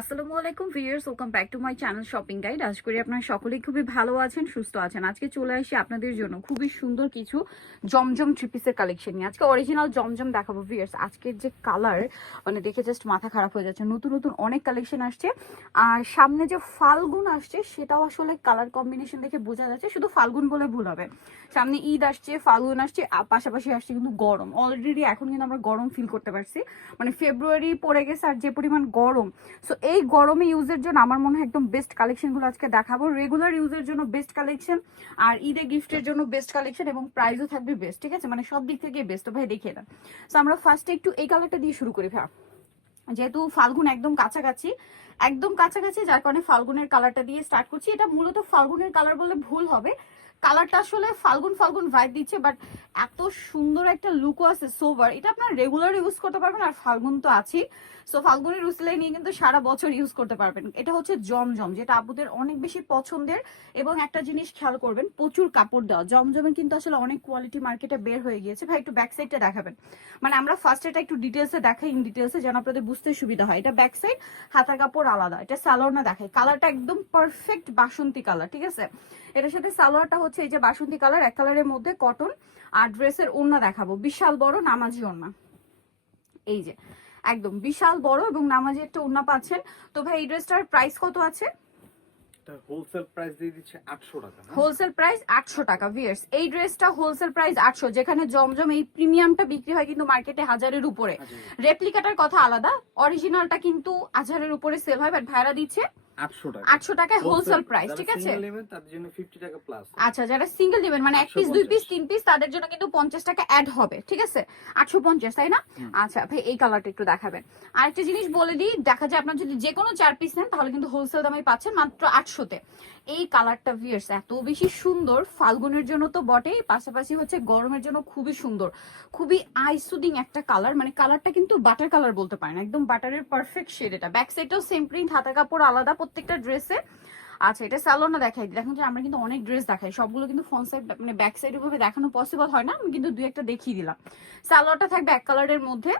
আসসালামু আলাইকুম viewers, welcome back to my channel shopping guide. আশা করি আপনারা সকলেই খুবই ভালো আছেন, সুস্থ আছেন। আজকে চলে আসি আপনাদের জন্য খুবই সুন্দর কিছু জমজম থ্রি পিসের কালেকশন নিয়ে। আজকে অরিজিনাল জমজম দেখাবো ভিউয়ার্স। আজকের যে কালার মানে দেখে জাস্ট মাথা খারাপ হয়ে যাচ্ছে। নতুন নতুন অনেক কালেকশন আসছে, আর সামনে যে ফাল্গুন আসছে সেটাও আসলে কালার কম্বিনেশন দেখে বোঝা যাচ্ছে। শুধু ফাল্গুন বলে ভুল হবে, সামনে ঈদ আসছে, ফাল্গুন আসছে, পাশাপাশি আসছে কিন্তু গরম। অলরেডি এখন কিন্তু আমরা গরম ফিল করতে পারছি, মানে ফেব্রুয়ারি পড়ে গেছে আর যে পরিমাণ গরম। সো এই গরমে ইউজের জন্য আমার মনে হয় একদম বেস্ট কালেকশনগুলো আজকে দেখাবো। রেগুলার ইউজের জন্য বেস্ট কালেকশন, আর ঈদে গিফটের জন্য বেস্ট কালেকশন, এবং প্রাইসও থাকবে বেস্ট। ঠিক আছে, মানে সব দিক থেকে বেস্ট। তো ভাই দেখিয়ে দেন। সো আমরা ফার্স্টে একটু এই কালারটা দিয়ে শুরু করি ভাই, যেহেতু ফাল্গুন একদম কাছাকাছি, যার কারণে ফাল্গুনের কালারটা দিয়ে স্টার্ট করছি। এটা মূলত ফাল্গুনের কালার বলে ভুল হবে, কালারটা আসলে ফাল্গুন ফাল্গুন ভাইব দিচ্ছে, বাট এত সুন্দর একটা লুকও আছে সোভার। এটা আপনার রেগুলার ইউজ করতে পারবেন, আর ফাল্গুন তো আছেই। সো ফাল্গুনের রুসলাই নিয়ে কিন্তু সারা বছর ইউজ করতে পারবেন। এটা হচ্ছে জমজম, যেটা আপুদের অনেক বেশি পছন্দের। এবং একটা জিনিস খেয়াল করবেন, প্রচুর কাপড় দেওয়া। জমজমের কিন্তু আসলে অনেক কোয়ালিটি মার্কেটে বের হয়ে গিয়েছে। ভাই একটু ব্যাক সাইডটা দেখাবেন, মানে আমরা ফার্স্ট এটা একটু ডিটেলসে দেখাই, ইন ডিটেলসে, যেন আপনাদের বুঝতে সুবিধা হয়। এটা ব্যাক সাইড, হাতা কাপড় আলাদা। এটা সালোয়ার দেখাই, কালারটা একদম পারফেক্ট বাসন্তী কালার। ঠিক আছে, এটার সাথে সালোয়ারটা হচ্ছে এই যে বাসন্তী কালার, এক কালারের মধ্যে কটন। আর ড্রেসের ওড়না দেখাবো, বিশাল বড় নামাজি ওড়না। এই যে একদম বিশাল বড় এবং নামাজি একটা ওড়না পাচ্ছেন। তো ভাই এই ড্রেসটার প্রাইস কত আছে? হোলসেল প্রাইস দিয়ে দিচ্ছে 800 টাকা। হোলসেল প্রাইস 800 টাকা ভিউয়ার্স। এই ড্রেসটা হোলসেল প্রাইস 800, যেখানে জমজম এই প্রিমিয়ামটা বিক্রি হয় কিন্তু মার্কেটে 1000-এর উপরে। রেপ্লিকাটার কথা আলাদা, অরিজিনালটা কিন্তু 1000-এর উপরে সেল হয়, বাট ভাড়া দিচ্ছে 800 টাকা। 800 টাকায় হোলসেল প্রাইস। ঠিক আছে, সিঙ্গেল নেবেন তাদের জন্য 50 টাকা প্লাস। আচ্ছা, যারা সিঙ্গেল নেবেন মানে এক পিস, দুই পিস, তিন পিস, তাদের জন্য কিন্তু 50 টাকা অ্যাড হবে। ঠিক আছে, 850, তাই না? আচ্ছা ভাই এই কালারটা একটু দেখাবেন। আরেকটা জিনিস বলে দিই, দেখা যায় আপনার যদি যে কোনো 4 পিস নেন তাহলে কিন্তু হোলসেল দামে পাচ্ছেন মাত্র 800-তে। এই কালারটা ভিউয়ার্স এত বেশি সুন্দর, ফাল্গুনের জন্য তো বটেই, পাশাপাশি হচ্ছে গরমের জন্য খুবই সুন্দর, খুবই আইসুদিং একটা কালার। মানে কালারটা কিন্তু বাটার কালার বলতে পারেন, একদম বাটারের পারফেক্ট শেড। এটা ব্যাক সাইডটাও সেম প্রিন্ট, হাতা কাপড় আলাদা প্রত্যেকটা ড্রেসে। আচ্ছা, এটা স্যালোনা দেখাই। দেখুন যে আমরা কিন্তু অনেক ড্রেস দেখাই, সবগুলো কিন্তু ফ্রন্ট সাইড মানে ব্যাক সাইড ভাবে দেখানো পসিবল হয় না, আমি কিন্তু দুই একটা দেখিয়ে দিলাম। স্যালোয়ারটা থাকবে এক কালারের মধ্যে।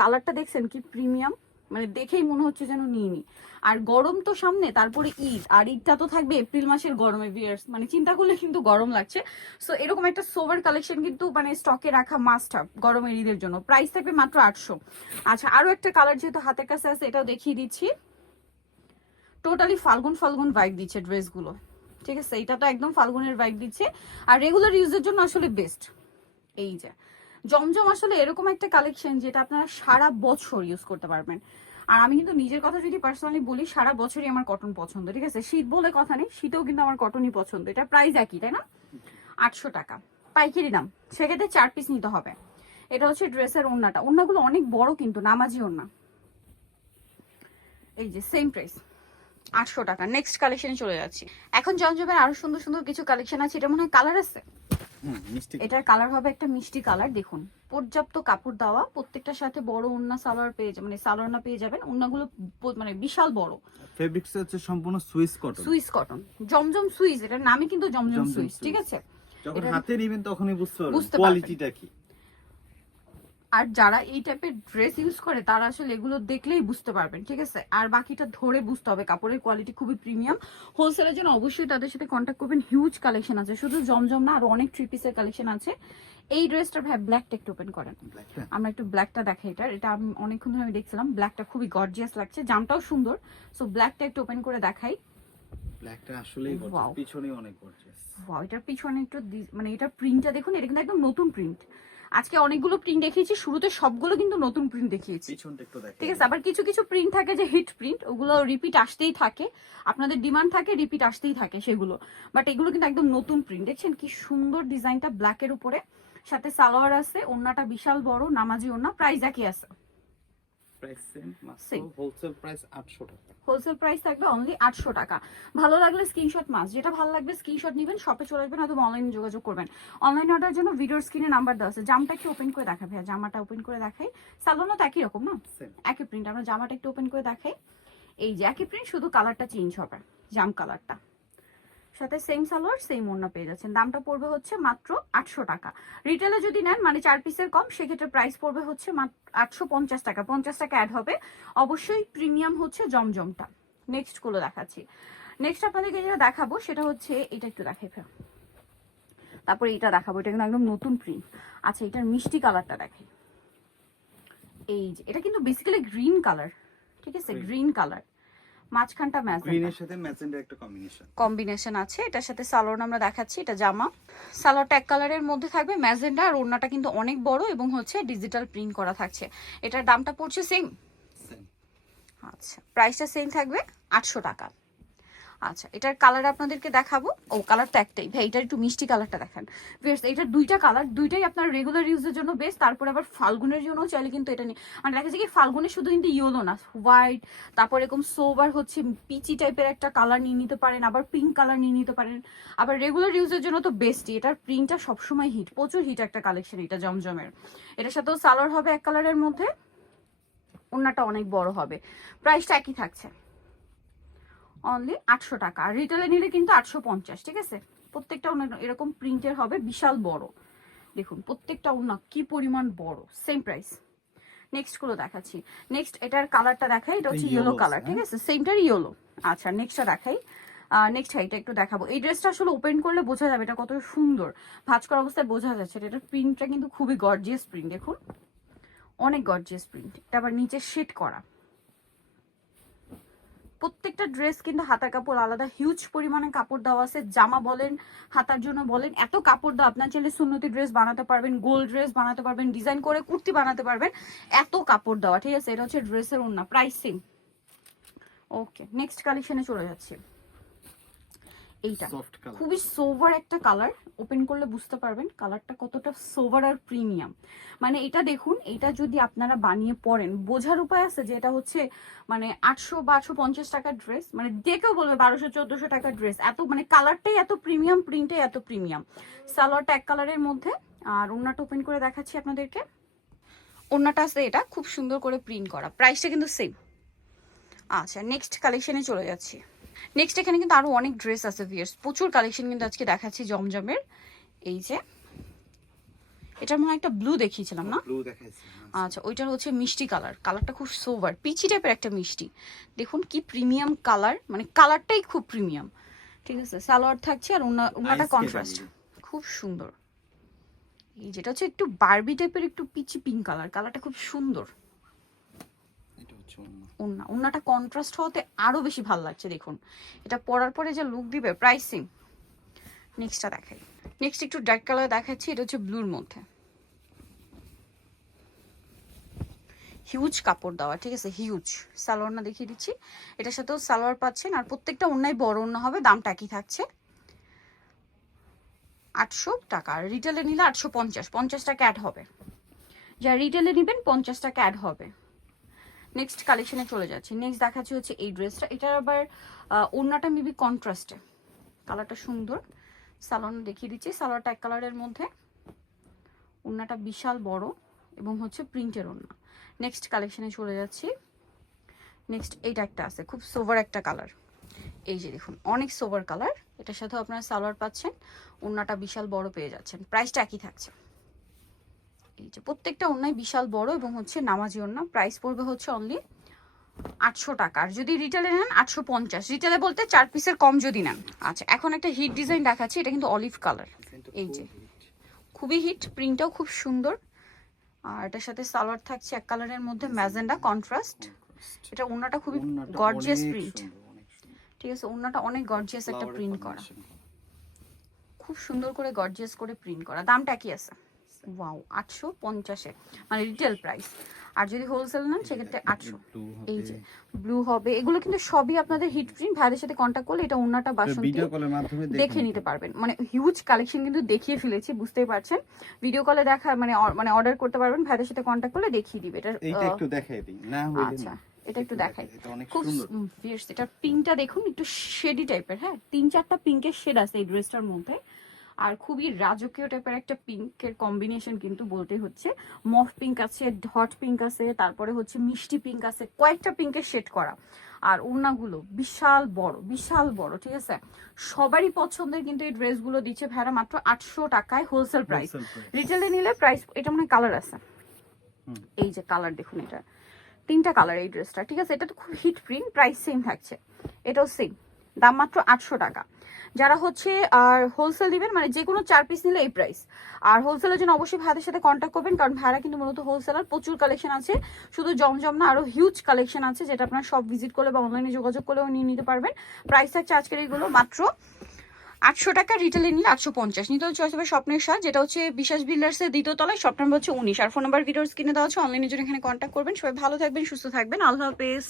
কালারটা দেখছেন কি প্রিমিয়াম, মানে দেখেই মনে হচ্ছে যেন নিয়ে নি। আর গরম তো সামনে, তারপরে ঈদ, আর ঈদটা তো থাকবে এপ্রিল মাসের গরমে ভিউয়ার্স, মানে চিন্তা করলে কিন্তু গরম লাগছে। সো এরকম একটা সোভার কালেকশন কিন্তু মানে স্টকে রাখা মাস্ট হাব গরমের ঈদের জন্য। প্রাইস থাকবে মাত্র 800। আচ্ছা, আরো একটা কালার যেহেতু হাতের কাছে আছে এটাও দেখিয়ে দিচ্ছি। টোটালি ফাল্গুন ফাল্গুন ভাইব দিচ্ছে ড্রেসগুলো। ঠিক আছে, এটা তো একদম ফাল্গুনের ভাইব দিচ্ছে, আর রেগুলার ইউজের জন্য আসলে বেস্ট। এই যে জমজম আসলে এরকম একটা কালেকশন যেটা আপনারা সারা বছর ইউজ করতে পারবেন। আর আমি কিন্তু নিজের কথা যদি পার্সোনালি বলি, সারা বছরই আমার কটন পছন্দ। ঠিক আছে, শীত বলে কথা নেই, শীতেও কিন্তু আমার কটনই পছন্দ। এটা প্রাইস একই, তাই না? 800 টাকা পাইকারি দাম, সেক্ষেত্রে 4 পিস নিতে হবে। এটা হচ্ছে ড্রেসের ওড়নাটা, ওড়নাগুলো অনেক বড় কিন্তু, নামাজি ওড়না। এই যে সেম প্রাইস 800 টাকা। নেক্সট কালেকশনে চলে যাচ্ছি। এখন জমজমের আরো সুন্দর সুন্দর কিছু কালেকশন আছে। এটা মনে হয় কালার আছে, এটার কালার হবে একটা মিষ্টি কালার। দেখুন পর্যাপ্ত কাপড় দেওয়া, প্রত্যেকটার সাথে বড় ওড়না সালোয়ার পেয়ে যাবেন, মানে সালোয়ার না পেয়ে যাবেন। ওড়নাগুলো মানে বিশাল বড়। ফেব্রিক্স হচ্ছে সম্পূর্ণ সুইস কটন। সুইস কটন, জমজম সুইস, এটার নামই কিন্তু জমজম সুইস। ঠিক আছে, যখন হাতে নেবেন তখনই বুঝতে পারবেন কোয়ালিটিটা কি। আর যারা এই টাইপের ড্রেস ইউজ করে তারা আসলে এগুলো দেখলেই বুঝতে পারবেন। ঠিক আছে, আর বাকিটা ধরে বুঝতে হবে, কাপড়ের কোয়ালিটি খুবই প্রিমিয়াম। হোলসেলের জন্য অবশ্যই তাদের সাথে কন্ট্যাক্ট করবেন। হিউজ কালেকশন আছে, শুধু জমজম না, আরো অনেক থ্রি পিসের কালেকশন আছে। এই ড্রেসটা ভাই ব্ল্যাকটা একটু ওপেন করেন, আমরা একটু ব্ল্যাকটা দেখাই। এটা আমি অনেকক্ষণ ধরে আমি দেখছিলাম, ব্ল্যাকটা খুবই গর্জিয়াস লাগছে, জামটাও সুন্দর। সো ব্ল্যাকটা একটু ওপেন করে দেখাই। ব্ল্যাকটা আসলেই গর্জিয়াস, পিছনে অনেক গর্জিয়াস। ওয়াও, এটার পিছনে একটু মানে এটা প্রিন্টটা দেখুন, এটা কিন্তু একদম নতুন প্রিন্ট। আজকে অনেকগুলো প্রিন্ট দেখিয়েছি, শুরুতে সবগুলো কিন্তু নতুন প্রিন্ট দেখিয়েছি। ঠিক আছে, আবার কিছু কিছু প্রিন্ট থাকে যে হিট প্রিন্ট, ওগুলো রিপিট আসতেই থাকে, আপনাদের ডিমান্ড থাকে, রিপিট আসতেই থাকে সেগুলো। বাট এগুলো কিন্তু একদম নতুন প্রিন্ট। দেখছেন কি সুন্দর ডিজাইনটা, ব্ল্যাকের উপরে, সাথে সালোয়ার আছে, ওড়নাটা বিশাল বড় নামাজি ওড়না। প্রাইস একই আছে, হোলসেল প্রাইস 800 টাকা। হোলসেল প্রাইস থাকবে অনলি 800 টাকা। ভালো লাগলে স্ক্রিনশট মাস, যেটা ভালো লাগবে স্ক্রিনশট নেবেন, শপে চলে আসবেন, অথবা অনলাইনে যোগাযোগ করবেন। অনলাইন অর্ডার জন্য ভিডিওর স্ক্রিনে নাম্বার দেওয়া আছে। জামাটা একটু ওপেন করে দেখাই ভাইয়া, জামাটা ওপেন করে দেখাই। সালোনা তো একই রকম না, একই প্রিন্ট। আমরা জামাটা একটু ওপেন করে দেখাই। এই যে একই প্রিন্ট, শুধু কালারটা চেঞ্জ হবে, জাম কালারটা সাথে সেম সালোয়ার সেম ওড়না পেয়ে যাচ্ছেন। দামটা পড়বে হচ্ছে মাত্র 800 টাকা। রিটেলে যদি নেন মানে 4 পিসের কম, সেক্ষেত্রে প্রাইস পড়বে হচ্ছে মাত্র 850 টাকা, 50 টাকা অ্যাড হবে। অবশ্যই প্রিমিয়াম হচ্ছে জমজমটা। নেক্সট গুলো দেখাচ্ছি। নেক্সট আপনাদেরকে যেটা দেখাবো সেটা হচ্ছে এটা, একটু দেখাই ফের, তারপরে এটা দেখাবো, এটা কিন্তু একদম নতুন প্রিন্ট। আচ্ছা, এটার মিষ্টি কালারটা দেখাই। এই যে এটা কিন্তু বেসিক্যালি গ্রিন কালার, ঠিক আছে, গ্রিন কালার, মাঝখানটা গ্রিনের সাথে ম্যাজেন্ডার একটা কম্বিনেশন আছে। এটার সাথে সালোয়ার আমরা দেখাচ্ছি, এটা জামা, সালোয়ারটা এক কালারের মধ্যে থাকবে ম্যাজেন্ডা, আর ওড়নাটা কিন্তু অনেক বড় এবং হচ্ছে ডিজিটাল প্রিন্ট করা থাকছে। এটার দামটা পড়ছে সেম। আচ্ছা, প্রাইসটা সেম থাকবে 800 টাকা। আচ্ছা, এটার কালার আপনাদেরকে দেখাবো। ও, কালারটা একটাই ভাই, এটার একটু মিষ্টি কালারটা দেখেন। এটার দুইটা কালার, দুইটাই আপনার রেগুলার ইউজের জন্য বেস্ট। তারপরে আবার ফাল্গুনের জন্য চাইলে কিন্তু এটা নিয়ে, মানে দেখা যায় কি ফাল্গুনের শুধু কিন্তু ইয়েলো না, হোয়াইট, তারপর এরকম সোবার হচ্ছে পিচি টাইপের একটা কালার নিয়ে নিতে পারেন, আবার পিঙ্ক কালার নিয়ে নিতে পারেন। আবার রেগুলার ইউজের জন্য তো বেস্টই। এটার প্রিন্টটা সবসময় হিট, প্রচুর হিট একটা কালেকশন এটা জমজমের। এটার সাথেও সালোয়ার হবে এক কালারের মধ্যে, ওড়নাটা অনেক বড় হবে। প্রাইসটা একই থাকছে, অনলি 800 টাকা। আর রিটেলে নিলে কিন্তু 850, ঠিক আছে। প্রত্যেকটা ওড়না এরকম প্রিন্টের হবে, বিশাল বড়। দেখুন প্রত্যেকটা ওড়না কি পরিমাণ বড়, সেম প্রাইস। নেক্সট গুলো দেখাচ্ছি। নেক্সট এটার কালারটা দেখাই, এটা হচ্ছে ইয়েলো কালার, ঠিক আছে, সেমটার ইয়েলো। আচ্ছা, নেক্সটটা দেখাই। নেক্সট এটা একটু দেখাবো। এই ড্রেসটা আসলে ওপেন করলে বোঝা যাবে এটা কত সুন্দর, ভাঁজ করা অবস্থায় বোঝা যাচ্ছে। এটার প্রিন্টটা কিন্তু খুবই গর্জিয়াস প্রিন্ট, দেখুন অনেক গর্জিয়াস প্রিন্ট। এটা আবার নিচে শেড করা। প্রত্যেকটা ড্রেস কিন্তু হাতার কাপড় আলাদা, হিউজ পরিমাণে কাপড় দেওয়া আছে। জামা বলেন, হাতার জন্য বলেন, এত কাপড় দেওয়া। আপনার চাইলে সুন্নতি ড্রেস বানাতে পারবেন, গোল ড্রেস বানাতে পারবেন, ডিজাইন করে কুর্তি বানাতে পারবেন, এত কাপড় দেওয়া, ঠিক আছে। এটা হচ্ছে ড্রেসের ওড়না, প্রাইস সেম। ওকে, নেক্সট কালেকশনে চলে যাচ্ছে। এইটা খুবই সোভার একটা কালার, ওপেন করলে বুঝতে পারবেন কালারটা কতটা সোভার আর প্রিমিয়াম। মানে এটা দেখুন, এটা যদি আপনারা বানিয়ে পরেন, বোঝার উপায় আছে যে এটা হচ্ছে মানে 800 বা 850 টাকার ড্রেস, মানে যে কেউ বলবে 1200-1400 টাকার ড্রেস। এত মানে কালারটাই এত প্রিমিয়াম, প্রিন্টটাই এত প্রিমিয়াম। সালোয়ারটা এক কালারের মধ্যে, আর ওড়নাটা ওপেন করে দেখাচ্ছি আপনাদেরকে। ওড়নাটা আছে এটা খুব সুন্দর করে প্রিন্ট করা, প্রাইসটা কিন্তু সেম। আচ্ছা, নেক্সট কালেকশনে চলে যাচ্ছি। নেক্সট এখানে কিন্তু আরো অনেক ড্রেস আছে ভিউয়ার্স, প্রচুর কালেকশন কিন্তু আজকে দেখাচ্ছি জমজমের। এই যে এটার মনে হয় একটা ব্লু দেখিয়েছিলাম না? ব্লু দেখাইছি। আচ্ছা, ওইটার হচ্ছে মিষ্টি কালার, কালারটা খুব সোভার পিচি টাইপের একটা মিষ্টি। দেখুন কি প্রিমিয়াম কালার, মানে কালারটাই খুব প্রিমিয়াম, ঠিক আছে। সালোয়ার থাকছে আর ওড়নাটা কন্ট্রাস্ট, খুব সুন্দর। এই যেটা হচ্ছে একটু বারবি টাইপের একটু পিচি পিঙ্ক কালার, কালারটা খুব সুন্দর। ওড়নাটা কন্ট্রাস্ট হতে আরো বেশি ভালো লাগছে। দেখুন এটা পরার পরে যে লুক দিবে, প্রাইসিং। নেক্সটটা দেখাই। নেক্সট একটু ডার্ক কালার দেখাচ্ছি, এটা হচ্ছে ব্লুর মধ্যে, হিউজ কাপড় দেওয়া, ঠিক আছে, হিউজ। সালোয়ারটা দেখিয়ে দিচ্ছি, এটার সাথেও সালোয়ার পাচ্ছেন, আর প্রত্যেকটা ওড়নাই বড় ওড়না হবে। দামটা কি থাকছে 800 টাকা। আর রিটেলে নিলে 850, 50 টাকা অ্যাড হবে। যা রিটেলে নেবেন 50 টাকা অ্যাড হবে। নেক্সট কালেকশনে চলে যাচ্ছি। নেক্সট দেখাচ্ছি হচ্ছে এই ড্রেসটা, এটার আবার ওড়নাটা মেবি কন্ট্রাস্টে, কালারটা সুন্দর। সালোয়ার দেখিয়ে দিচ্ছি, সালোয়ারটা এক কালারের মধ্যে, ওড়নাটা বিশাল বড় এবং হচ্ছে প্রিন্টের ওড়না। নেক্সট কালেকশনে চলে যাচ্ছি। নেক্সট এইটা একটা আছে, খুব সোভার একটা কালার। এই যে দেখুন অনেক সোভার কালার, এটার সাথেও আপনারা সালোয়ার পাচ্ছেন, ওড়নাটা বিশাল বড় পেয়ে যাচ্ছেন। প্রাইসটা একই থাকছে। এই যে প্রত্যেকটা ওড়নাই বিশাল বড় এবং হচ্ছে নামাজি ওড়না। প্রাইস পড়বে হচ্ছে অনলি 800 টাকা। আর যদি রিটেলে নেন 850, রিটেলে বলতে 4 পিসের কম যদি নেন। আচ্ছা, এখন একটা হিট ডিজাইন দেখাচ্ছি, এটা কিন্তু অলিভ কালার। এই যে খুবই হিট, প্রিন্টটাও খুব সুন্দর। আর এটার সাথে সালোয়ার থাকছে এক কালারের মধ্যে ম্যাজেন্ডা কন্ট্রাস্ট। এটা ওড়নাটা খুবই গর্জিয়াস প্রিন্ট, ঠিক আছে। ওড়নাটা অনেক গর্জিয়াস একটা প্রিন্ট করা, খুব সুন্দর করে গর্জিয়াস করে প্রিন্ট করা। দামটা কি আছে? ওয়াও, 850 মানে রিটেল প্রাইস। আর যদি হোলসেল নেন সেক্ষেত্রে 800। এই যে ব্লু হবে, এগুলো কিন্তু সবই আপনাদের হিট প্রিন্ট। ভাইদের সাথে কন্ট্যাক্ট করলে এটা ওড়নাটা বাসন্তী ভিডিও কলের মাধ্যমে দেখে নিতে পারবেন। মানে হিউজ কালেকশন কিন্তু দেখিয়ে ফেলেছি, বুঝতেই পারছেন। ভিডিও কলে দেখা মানে অর্ডার করতে পারবেন, ভাইদের সাথে কন্ট্যাক্ট করলে দেখিয়ে দিবে। এটা একটু দেখাই দিই না হইলে। আচ্ছা, এটা একটু দেখাই, খুব ফিয়ার্স। এটা পিঙ্কটা দেখুন একটু শেডি টাইপের, হ্যাঁ 3-4টা পিঙ্কের শেড আছে এই ড্রেসটার মধ্যে। আর খুবই রাজকীয় টাইপের একটা পিঙ্কের কম্বিনেশন কিন্তু বলতে হচ্ছে। মফ পিঙ্ক আছে, হট পিঙ্ক আছে, তারপরে হচ্ছে মিষ্টি পিঙ্ক আছে, কয়েকটা পিঙ্কের শেড করা। আর ওড়নাগুলো বিশাল বড়, বিশাল বড়, ঠিক আছে। সবারই পছন্দের কিন্তু এই ড্রেসগুলো দিচ্ছে ভাইরা মাত্র 800 টাকায় হোলসেল প্রাইস। রিটেলে নিলে প্রাইস, এটা মনে হয় কালার আছে, এই যে কালার দেখুন, এটা 3টা কালার এই ড্রেসটা, ঠিক আছে। এটা তো খুব হিট প্রিন্ট, প্রাইস সেম থাকছে, এটাও সেম দাম মাত্র 800 টাকা। যারা হচ্ছে আর হোলসেল দিবেন, মানে যে কোনো 4 পিস নিলে এই প্রাইস। আর হোলসেলের জন্য অবশ্যই ভাইদের সাথে কন্ট্যাক্ট করবেন, কারণ ভাইরা কিন্তু মূলত হোলসেলার। প্রচুর কালেকশন আছে, শুধু জমজম না, আরো হিউজ কালেকশন আছে, যেটা আপনারা সব ভিজিট করলে বা অনলাইনে যোগাযোগ করলেও নিয়ে নিতে পারবেন। প্রাইস থাকছে আজকের এইগুলো মাত্র 800 টাকা, রিটেলে নিলে 850। নিতে হচ্ছে চয়েস হবে স্বপ্নের সাজ, যেটা হচ্ছে বিশ্বাস বিল্ডার্সের 2য় তলায়, শপ নাম্বার হচ্ছে 19। আর ফোন নাম্বার ভিডিওস কিনে দেওয়া হচ্ছে, অনলাইনের জন্য এখানে কন্ট্যাক্ট করবেন। সবাই ভালো থাকবেন, সুস্থ থাকবেন, আল্লাহ হাফেজ।